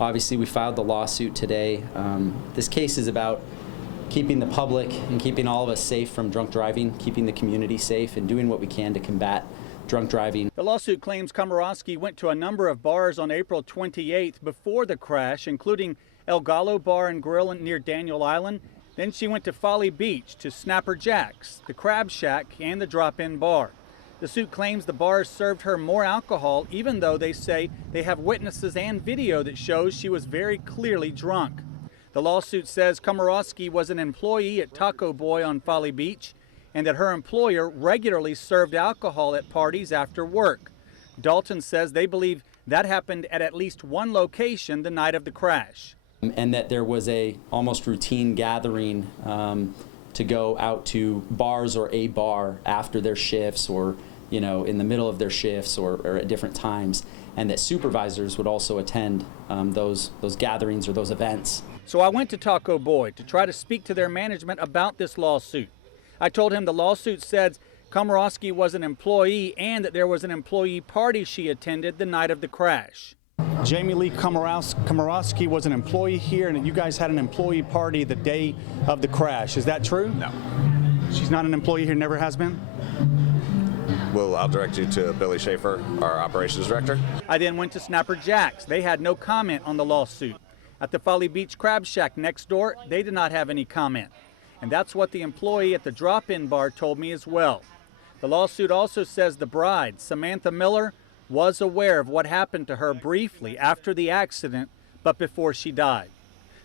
Obviously, we filed the lawsuit today. This case is about keeping the public and keeping all of us safe from drunk driving, keeping the community safe, and doing what we can to combat drunk driving. The lawsuit claims Komorowski went to a number of bars on April 28th before the crash, including El Gallo Bar and Grill near Daniel Island. Then she went to Folly Beach, to Snapper Jack's, the Crab Shack, and the Drop-In Bar. The suit claims the bars served her more alcohol, even though they say they have witnesses and video that shows she was very clearly drunk. The lawsuit says Komorowski was an employee at Taco Boy on Folly Beach and that her employer regularly served alcohol at parties after work. Dalton says they believe that happened at least one location the night of the crash. And that there was a almost routine gathering to go out to bars or a bar after their shifts, or in the middle of their shifts, or at different times, and that supervisors would also attend those gatherings or those events. So I went to Taco Boy to try to speak to their management about this lawsuit. I told him the lawsuit said Komorowski was an employee and that there was an employee party she attended the night of the crash. Jamie Lee Komorowski was an employee here, and you guys had an employee party the day of the crash. Is that true? No. She's not an employee here, never has been? Well, I'll direct you to Billy Schaefer, our operations director. I then went to Snapper Jack's. They had no comment on the lawsuit. At the Folly Beach Crab Shack next door, they did not have any comment. And that's what the employee at the Drop-In Bar told me as well. The lawsuit also says the bride, Samantha Miller, was aware of what happened to her briefly after the accident, but before she died.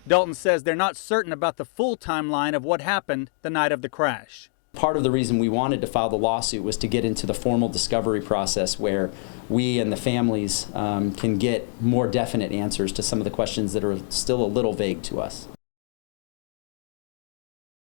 Dalton says they're not certain about the full timeline of what happened the night of the crash. Part of the reason we wanted to file the lawsuit was to get into the formal discovery process where we and the families can get more definite answers to some of the questions that are still a little vague to us.